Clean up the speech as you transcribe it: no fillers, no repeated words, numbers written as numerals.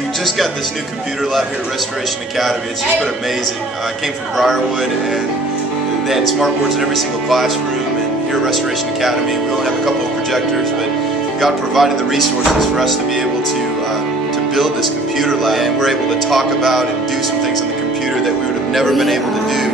We just got this new computer lab here at Restoration Academy. It's just been amazing. I came from Briarwood and they had smart boards in every single classroom, and here at Restoration Academy we only have a couple of projectors, but God provided the resources for us to be able to build this computer lab, and we're able to talk about and do some things on the computer that we would have never been able to do